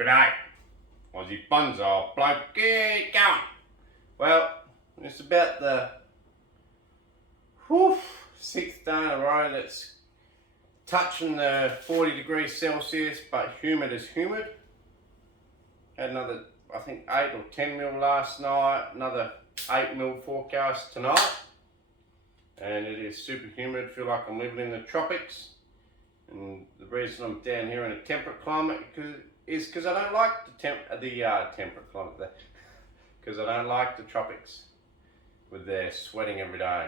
G'day, Aussie Bonsai Bloke, get going. Well, it's about the sixth day in a row that's touching the 40 degrees Celsius, but humid as humid. Had another, I think 8 or 10 mil last night, another 8 mil forecast tonight. And it is super humid, feel like I'm living in the tropics. And the reason I'm down here in a temperate climate is because I don't like the temperate climate, because I don't like the tropics with their sweating every day.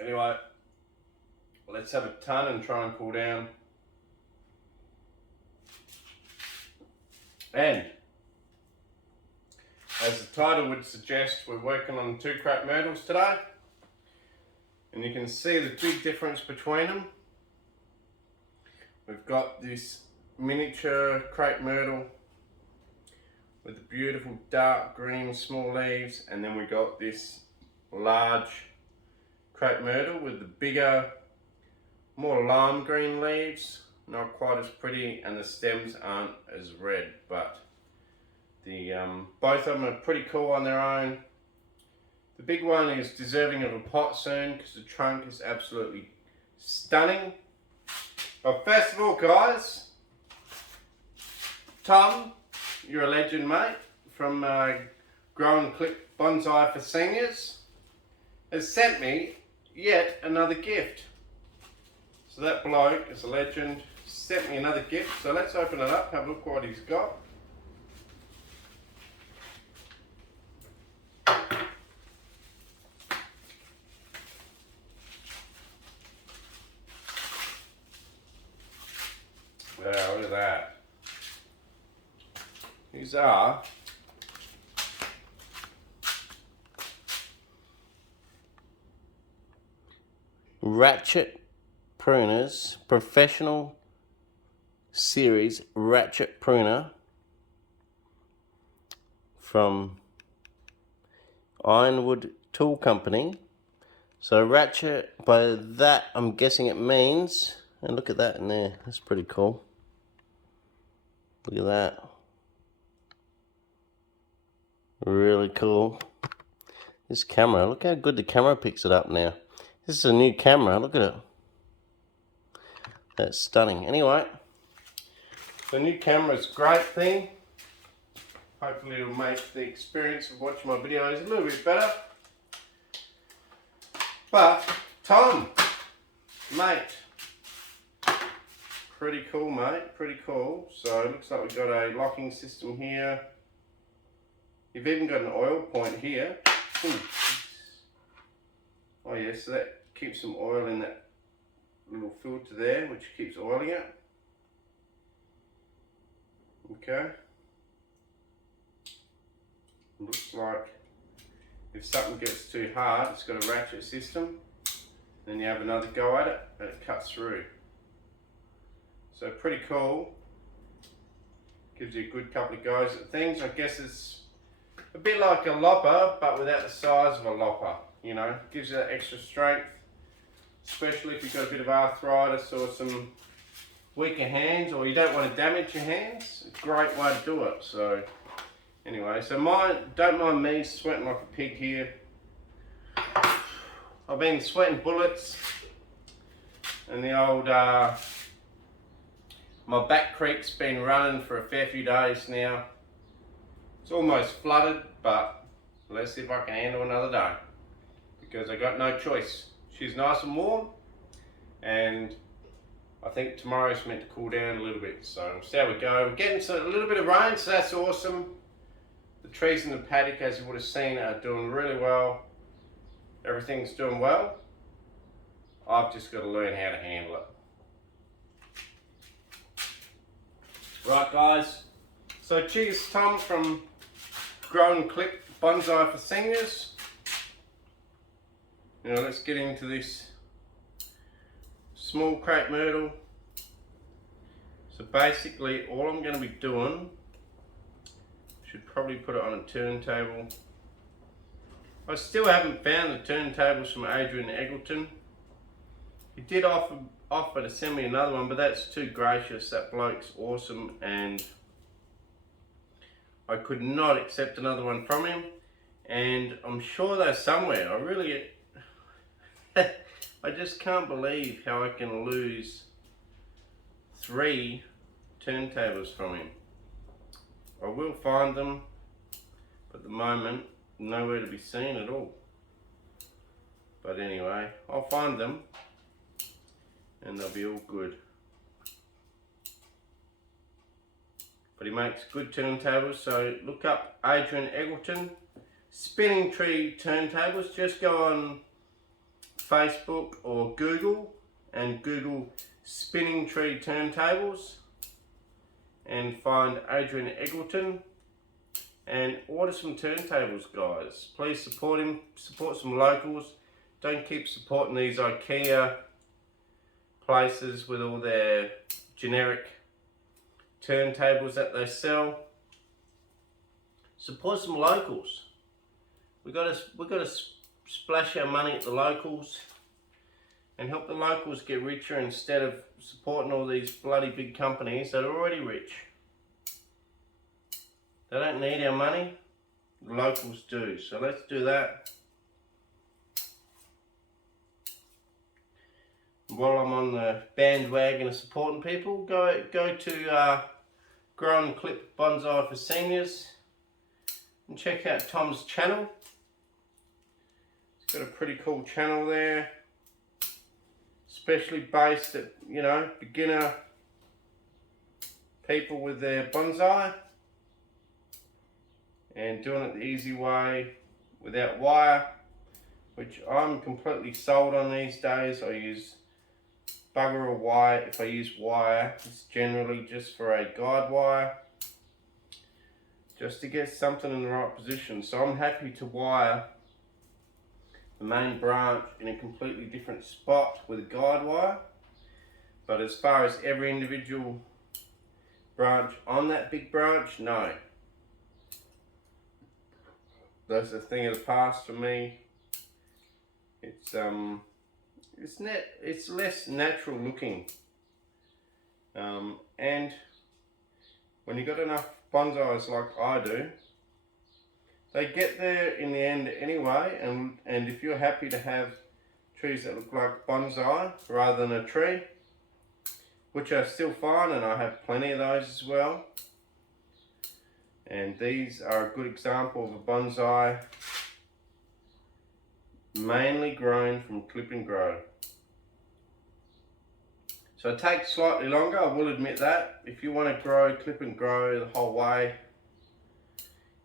Anyway, let's have a ton and try and cool down. And as the title would suggest, we're working on 2 Crepe Myrtles today. And you can see the big difference between them. We've got this miniature Crepe Myrtle with the beautiful dark green small leaves, and then we got this large Crepe Myrtle with the bigger, more lime green leaves, not quite as pretty, and the stems aren't as red, but the both of them are pretty cool on their own. The big one is deserving of a pot soon because the trunk is absolutely stunning. But first of all, guys, Tom, you're a legend, mate, from Crepe Bonsai for Seniors, has sent me yet another gift. So that bloke is a legend, sent me another gift. So let's open it up, have a look what he's got. Wow, look at that. These are ratchet pruners, professional series ratchet pruner from Ironwood Tool Company. So ratchet, by that I'm guessing it means, and look at that in there, that's pretty cool. Look at that. Really cool. This camera, look how good the camera picks it up now. This is a new camera, look at it. That's stunning. Anyway, the new camera's a great thing. Hopefully it'll make the experience of watching my videos a little bit better. But, Tom, mate, pretty cool, mate, pretty cool. So it looks like we've got a locking system here. You've even got an oil point here. Oh yeah, so that keeps some oil in that little filter there, which keeps oiling it. Okay. Looks like if something gets too hard, it's got a ratchet system. Then you have another go at it and it cuts through. So pretty cool. Gives you a good couple of goes at things. I guess it's a bit like a lopper, but without the size of a lopper. You know, gives you that extra strength, especially if you've got a bit of arthritis or some weaker hands, or you don't want to damage your hands. It's a great way to do it. So anyway, so don't mind me sweating like a pig here. I've been sweating bullets, and the old my back creek's been running for a fair few days now. It's almost flooded, but let's see if I can handle another day, because I got no choice. She's nice and warm, and I think tomorrow's meant to cool down a little bit, so we'll see how we go. We're getting a little bit of rain, so that's awesome. The trees in the paddock, as you would have seen, are doing really well. Everything's doing well. I've just got to learn how to handle it. Right, guys. So cheers, Tom from Crepe Bonsai for Seniors. Now let's get into this small Crepe Myrtle. So basically all I'm going to be doing, should probably put it on a turntable. I still haven't found the turntables from Adrian Eggleton. He did offer offer to send me another one, but that's too gracious. That bloke's awesome, and I could not accept another one from him. And I'm sure they're somewhere. I just can't believe how I can lose 3 turntables from him. I will find them, but at the moment, nowhere to be seen at all. But anyway, I'll find them and they'll be all good. But he makes good turntables, so look up Adrian Eggleton, Spinning Tree Turntables. Just go on Facebook or Google and Google Spinning Tree Turntables and find Adrian Eggleton and order some turntables, guys. Please support him, support some locals. Don't keep supporting these IKEA places with all their generic turntables that they sell. Support some locals. We gotta splash our money at the locals and help the locals get richer instead of supporting all these bloody big companies that are already rich. They don't need our money, the locals do. So let's do that. While I'm on the bandwagon of supporting people, go to Grow and Clip Bonsai for Seniors and check out Tom's channel. He's got a pretty cool channel there, especially based at, you know, beginner people with their bonsai and doing it the easy way without wire, which I'm completely sold on these days. I use bugger all wire. If I use wire, it's generally just for a guide wire, just to get something in the right position. So I'm happy to wire the main branch in a completely different spot with a guide wire. But as far as every individual branch on that big branch, no. That's a thing of the past for me. It's less natural looking, and when you got enough bonsais like I do, they get there in the end anyway. And if you're happy to have trees that look like bonsai rather than a tree, which are still fine, and I have plenty of those as well, and these are a good example of a bonsai mainly grown from clip and grow. So it takes slightly longer, I will admit that. If you want to grow, clip and grow the whole way,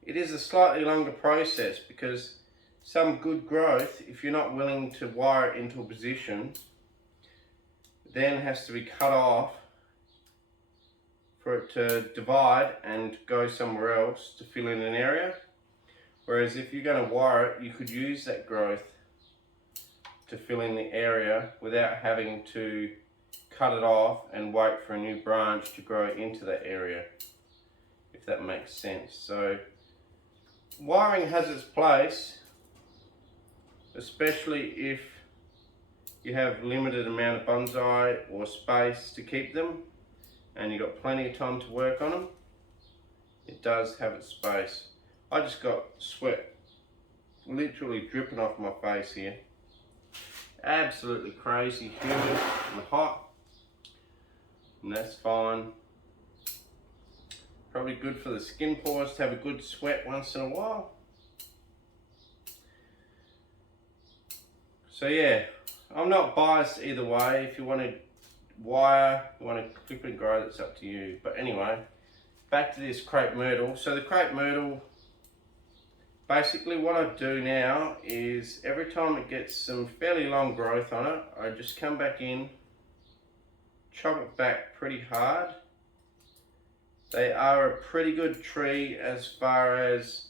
it is a slightly longer process, because some good growth, if you're not willing to wire it into a position, then has to be cut off for it to divide and go somewhere else to fill in an area. Whereas if you're going to wire it, you could use that growth to fill in the area without having to cut it off and wait for a new branch to grow into that area, if that makes sense. So wiring has its place, especially if you have limited amount of bonsai or space to keep them and you've got plenty of time to work on them. It does have its space. I just got sweat literally dripping off my face here. Absolutely crazy, humid and hot, and that's fine. Probably good for the skin pores to have a good sweat once in a while. So yeah, I'm not biased either way. If you want to wire, you want to clip and grow, that's up to you. But anyway, back to this crepe myrtle. So the crepe myrtle, basically what I do now is every time it gets some fairly long growth on it, I just come back in, chop it back pretty hard. They are a pretty good tree as far as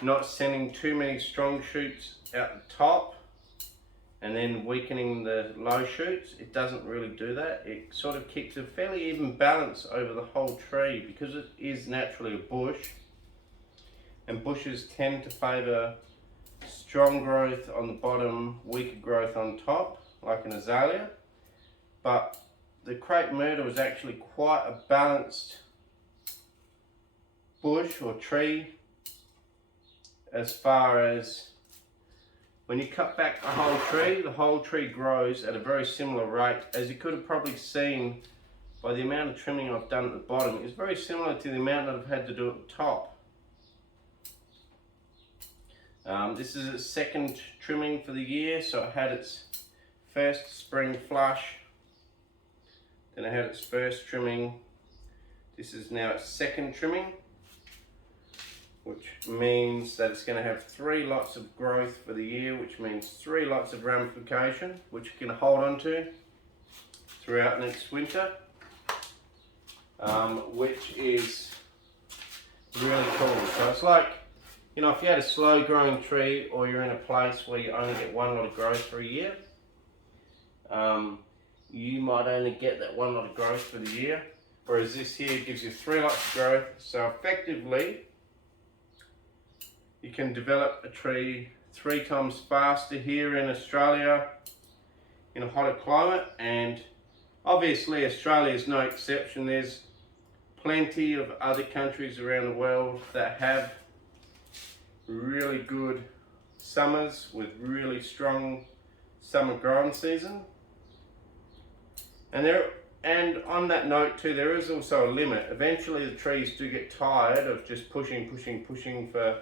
not sending too many strong shoots out the top and then weakening the low shoots. It doesn't really do that. It sort of keeps a fairly even balance over the whole tree, because it is naturally a bush, and bushes tend to favour strong growth on the bottom, weaker growth on top, like an azalea. but the Crepe Myrtle is actually quite a balanced bush or tree, as far as when you cut back the whole tree grows at a very similar rate. As you could have probably seen by the amount of trimming I've done at the bottom, it's very similar to the amount that I've had to do at the top. This is its second trimming for the year, so it had its first spring flush, then it had its first trimming. This is now its second trimming, which means that it's going to have 3 lots of growth for the year, which means 3 lots of ramification, which you can hold on to throughout next winter, which is really cool. So it's like, you know, if you had a slow growing tree, or you're in a place where you only get 1 lot of growth for a year, you might only get that 1 lot of growth for the year, whereas this here gives you 3 lots of growth. So effectively, you can develop a tree 3 times faster here in Australia in a hotter climate, and obviously Australia is no exception. There's plenty of other countries around the world that have really good summers with really strong summer growing season. And on that note too, there is also a limit. Eventually the trees do get tired of just pushing for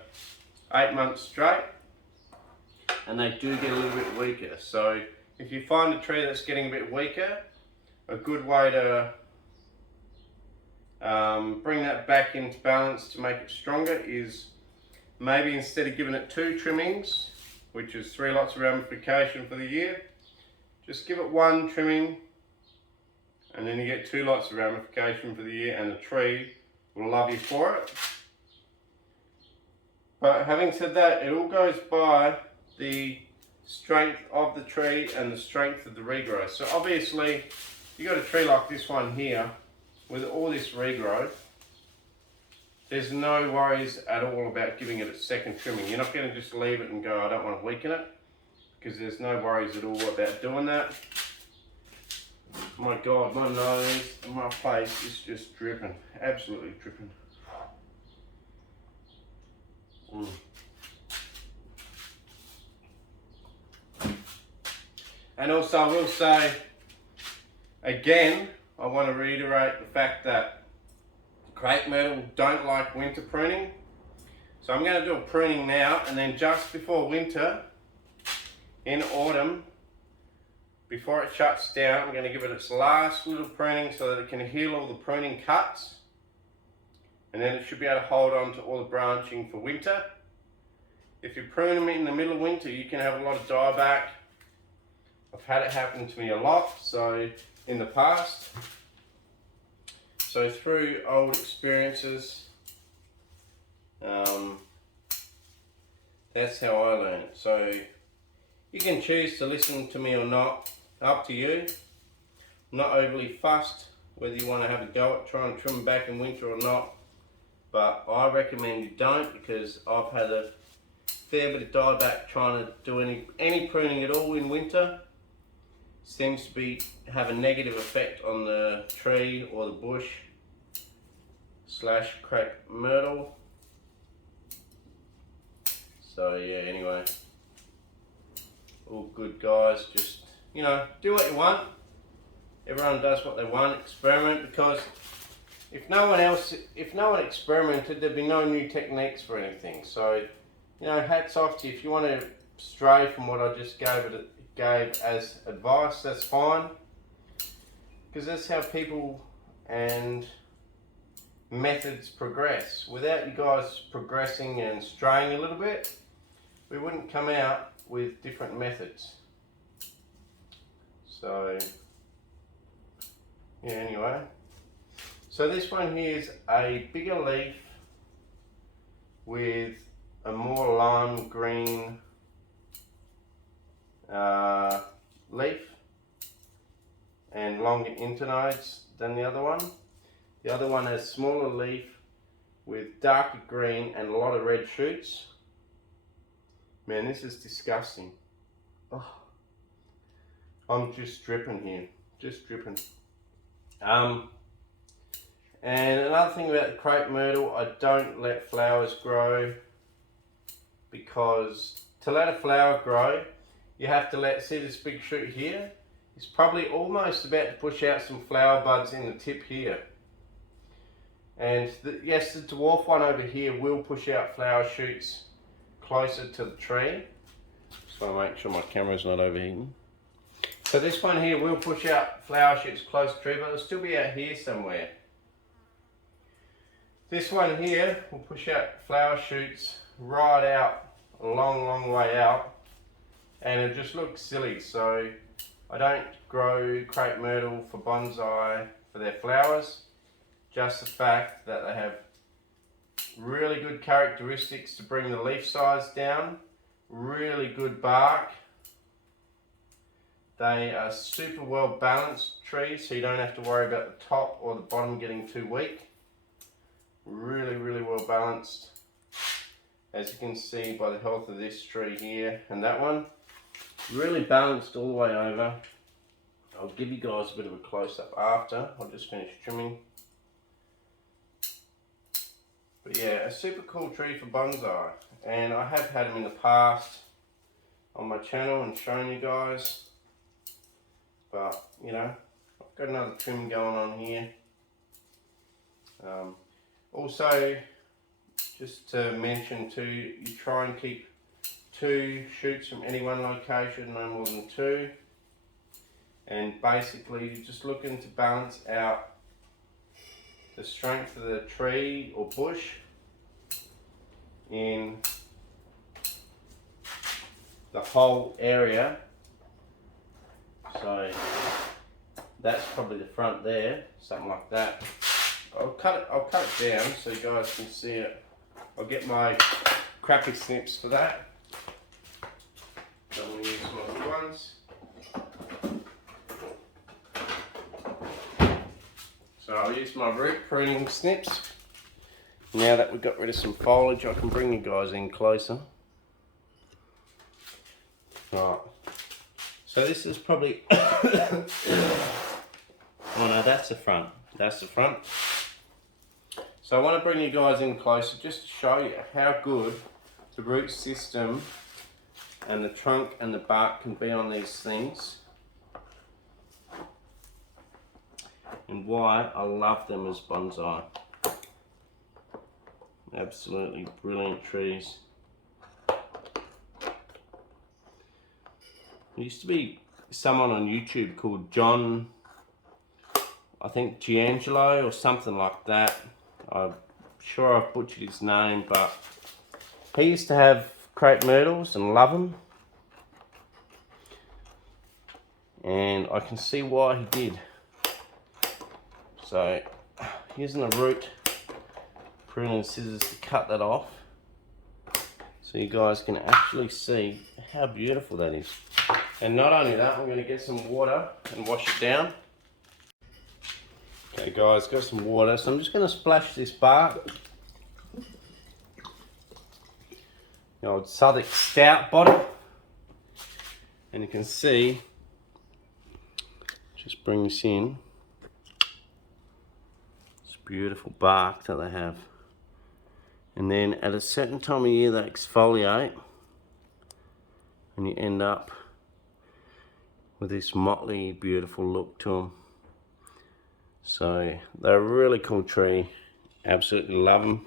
8 months straight, and they do get a little bit weaker. So if you find a tree that's getting a bit weaker, a good way to bring that back into balance to make it stronger is maybe instead of giving it 2 trimmings, which is 3 lots of ramification for the year, just give it 1 trimming, and then you get 2 lots of ramification for the year, and the tree will love you for it. But having said that, it all goes by the strength of the tree and the strength of the regrowth. So obviously, you got a tree like this one here with all this regrowth, there's no worries at all about giving it its second trimming. You're not going to just leave it and go, I don't want to weaken it, because there's no worries at all about doing that. My God, my nose and my face is just dripping, absolutely dripping. And also I will say, again, I want to reiterate the fact that Crepe Myrtle don't like winter pruning. So I'm going to do a pruning now, and then just before winter, in autumn, before it shuts down, I'm going to give it its last little pruning so that it can heal all the pruning cuts. And then it should be able to hold on to all the branching for winter. If you prune them in the middle of winter, you can have a lot of dieback. I've had it happen to me a lot, so in the past. So through old experiences, that's how I learned it. So you can choose to listen to me or not, up to you. I'm not overly fussed whether you want to have a go at trying to trim back in winter or not, but I recommend you don't, because I've had a fair bit of dieback trying to do any pruning at all in winter. Seems to have a negative effect on the tree or the bush / Crepe Myrtle. So yeah, anyway, all good guys. Just, you know, do what you want. Everyone does what they want. Experiment, because if no one experimented, there'd be no new techniques for anything. So, you know, hats off to you. If you want to stray from what I just gave as advice, that's fine, because that's how people and methods progress. Without you guys progressing and straying a little bit, we wouldn't come out with different methods. So yeah, anyway, so this one here is a bigger leaf with a more lime green leaf and longer internodes than the other one. The other one has smaller leaf with darker green and a lot of red shoots. Man, this is disgusting. Oh, I'm just dripping here. just dripping. And another thing about the crepe myrtle, I don't let flowers grow, because to let a flower grow, you have to see this big shoot here? It's probably almost about to push out some flower buds in the tip here. And yes, the dwarf one over here will push out flower shoots closer to the tree. Just want to make sure my camera's not overheating. So this one here will push out flower shoots close to the tree, but it'll still be out here somewhere. This one here will push out flower shoots right out, a long way out, and it just looks silly. So I don't grow crepe myrtle for bonsai for their flowers, just the fact that they have really good characteristics to bring the leaf size down, really good bark. They are super well balanced trees, so you don't have to worry about the top or the bottom getting too weak. Really well balanced, as you can see by the health of this tree here and that one. Really balanced all the way over. I'll give you guys a bit of a close-up after. I'll just finish trimming. But yeah, a super cool tree for bonsai, and I have had them in the past on my channel and shown you guys, but you know, I've got another trim going on here. Also, just to mention too, you try and keep 2 shoots from any one location, no more than 2. And basically you're just looking to balance out the strength of the tree or bush in the whole area. So that's probably the front there, something like that. I'll cut it down so you guys can see it. I'll get my crappy snips for that. Don't want to use my good ones. So I'll use my root pruning snips. Now that we've got rid of some foliage, I can bring you guys in closer. Right. So this is probably oh no, that's the front. That's the front. So I want to bring you guys in closer just to show you how good the root system and the trunk and the bark can be on these things, and why I love them as bonsai. Absolutely brilliant trees. There used to be someone on YouTube called John, I think Giangelo or something like that. I'm sure I've butchered his name, but he used to have crepe myrtles and love them. And I can see why he did. So, using the root pruning scissors to cut that off, so you guys can actually see how beautiful that is. And not only that, I'm going to get some water and wash it down. Okay guys, got some water, so I'm just going to splash this bark. The old Southwark Stout bottle. And you can see, just bring this in, this beautiful bark that they have. And then at a certain time of year they exfoliate, and you end up with this motley, beautiful look to them. So they're a really cool tree. Absolutely love them.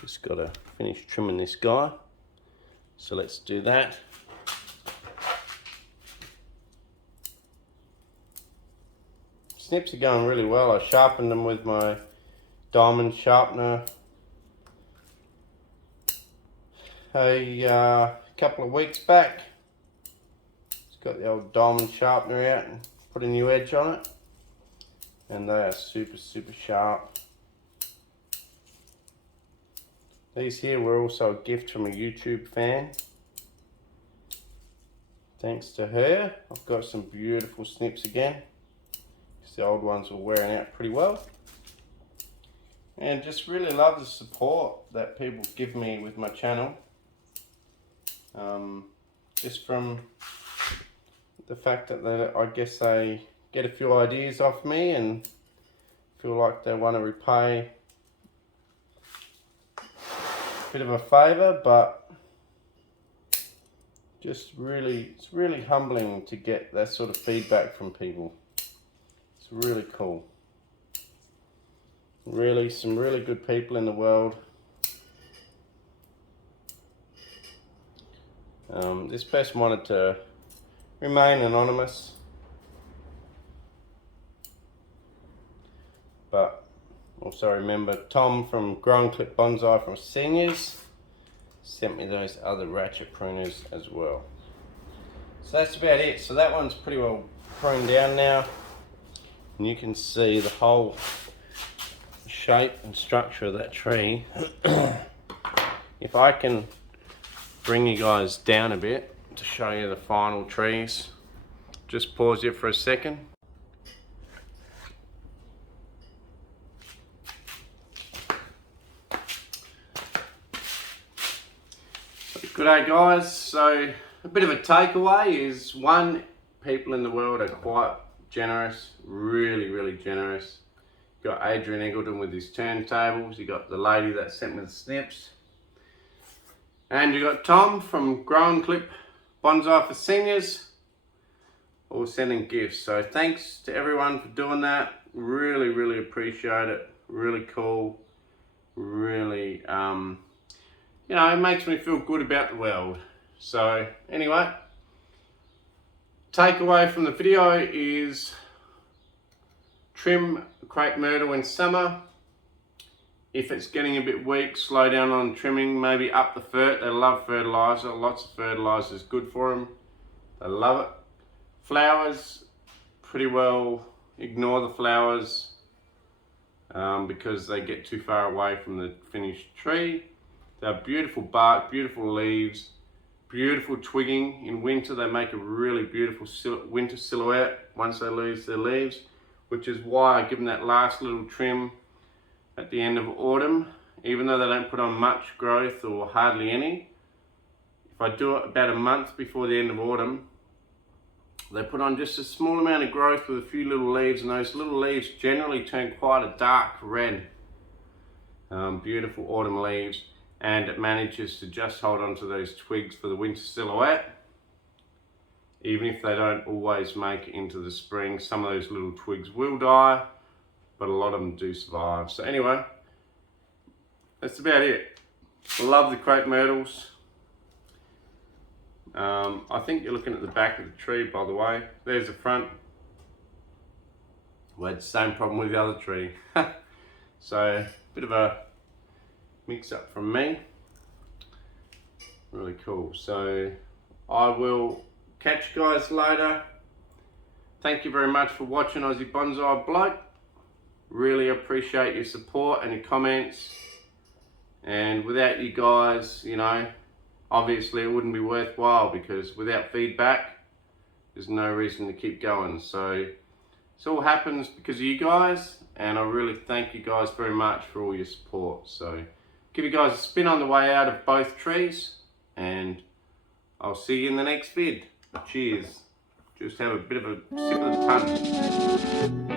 Just got to finish trimming this guy. So let's do that. Snips are going really well. I sharpened them with my diamond sharpener a couple of weeks back. It's got the old diamond sharpener out and put a new edge on it, and they are super sharp. These here were also a gift from a YouTube fan. Thanks to her, I've got some beautiful snips again, because the old ones were wearing out pretty well. And just really love the support that people give me with my channel. Just from the fact that I guess they get a few ideas off me and feel like they want to repay a bit of a favour, but just really, it's really humbling to get that sort of feedback from people. It's really cool. Really, some really good people in the world. This person wanted to remain anonymous, but also remember Tom from Crepe Bonsai from Seniors sent me those other ratchet pruners as well. So that's about it. So that one's pretty well pruned down now, and you can see the whole shape and structure of that tree. If I can bring you guys down a bit to show you the final trees, just pause it for a second. Good day guys. So a bit of a takeaway is, one, people in the world are quite generous, really generous. You got Adrian Eggleton with his turntables, you got the lady that sent me the snips, and you got Tom from Crepe Bonsai for Seniors, all sending gifts. So thanks to everyone for doing that. Really appreciate it. Really cool. Really, you know, it makes me feel good about the world. So anyway, takeaway from the video is trim Crepe Myrtle in summer. If it's getting a bit weak, slow down on trimming, maybe up the fert. They love fertilizer, lots of fertilizer is good for them. They love it. Flowers, pretty well ignore the flowers because they get too far away from the finished tree. They have beautiful bark, beautiful leaves, beautiful twigging. In winter they make a really beautiful winter silhouette once they lose their leaves, which is why I give them that last little trim at the end of autumn. Even though they don't put on much growth or hardly any, if I do it about a month before the end of autumn, they put on just a small amount of growth with a few little leaves, and those little leaves generally turn quite a dark red. Beautiful autumn leaves, and it manages to just hold on to those twigs for the winter silhouette. Even if they don't always make it into the spring, some of those little twigs will die, but a lot of them do survive. So anyway, that's about it. I love the crepe myrtles. I think you're looking at the back of the tree, by the way. There's the front. We had the same problem with the other tree. So, bit of a mix up from me. Really cool. So, I will catch you guys later. Thank you very much for watching Aussie Bonsai Bloke. Really appreciate your support and your comments. And without you guys, you know, obviously it wouldn't be worthwhile, because without feedback, there's no reason to keep going. So this all happens because of you guys, and I really thank you guys very much for all your support. So give you guys a spin on the way out of both trees, and I'll see you in the next vid. Cheers. Just have a bit of a sip of the tongue.